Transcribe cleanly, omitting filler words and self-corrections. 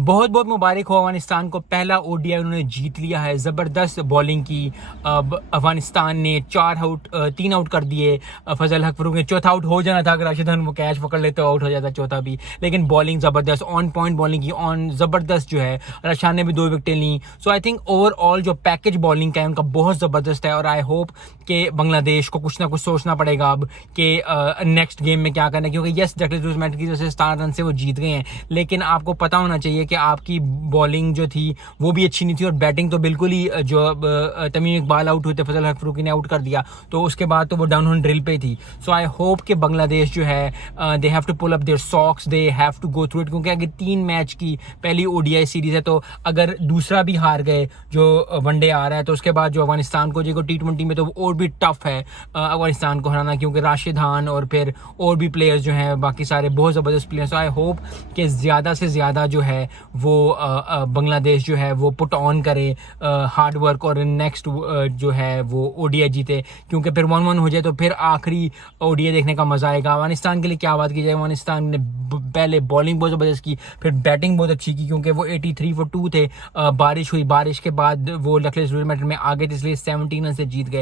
बहुत बहुत मुबारक हो अफगानिस्तान को, पहला ओडीआई उन्होंने जीत लिया है। ज़बरदस्त बॉलिंग की। अब अफगानिस्तान ने 3 आउट कर दिए। फजल हक फरूक ने चौथा आउट हो जाना था, अगर राशिद खान वो कैच पकड़ लेते तो आउट हो जाता चौथा भी। लेकिन बॉलिंग ज़बरदस्त, ऑन पॉइंट बॉलिंग की, ऑन ज़बरदस्त जो है। रशाद ने भी 2 विकेटें ली। सो आई थिंक ओवरऑल जो पैकेज बॉलिंग का है उनका बहुत ज़बरदस्त है। और आई होप कि बांग्लादेश को कुछ ना कुछ सोचना पड़ेगा अब कि नेक्स्ट गेम में क्या करना है, क्योंकि यस डकलिस लुईस की वजह से 17 रन से वो जीत गए हैं, लेकिन आपको पता होना चाहिए कि आपकी बॉलिंग जो थी वो भी अच्छी नहीं थी और बैटिंग तो बिल्कुल ही जो तमीम इकबाल आउट हुए थे, फजल हक फरूकी ने आउट कर दिया, तो उसके बाद तो वो डाउन ऑन ड्रिल पे थी। सो आई होप कि बांग्लादेश जो है they have to pull up their socks, they have to go through it, क्योंकि अगर 3 मैच की पहली ओडीआई सीरीज है तो अगर दूसरा भी हार गए जो वनडे आ रहा है, तो उसके बाद जो अफगानिस्तान को जो T20 में तो और भी टफ है अफगानिस्तान को हराना, क्योंकि राशिद खान और फिर और भी प्लेयर्स जो हैं बाकी सारे बहुत ज़बरदस्त प्लेयर्स। आई होप कि ज़्यादा से ज़्यादा जो है वो बांग्लादेश जो है वो पुट ऑन करे हार्ड वर्क, और नेक्स्ट जो है वो ओडीआई जीते, क्योंकि फिर 1-1 हो जाए तो फिर आखिरी ओडीआई देखने का मजा आएगा। अफगानिस्तान के लिए क्या बात की जाए, अफगानिस्तान ने पहले बॉलिंग बहुत ज़बरदस्त की, फिर बैटिंग बहुत अच्छी की, क्योंकि वो 83 for 2 थे। बारिश हुई, बारिश के बाद वो डकलिस लुईस में आगे थे, इसलिए 17 रन से जीत गए।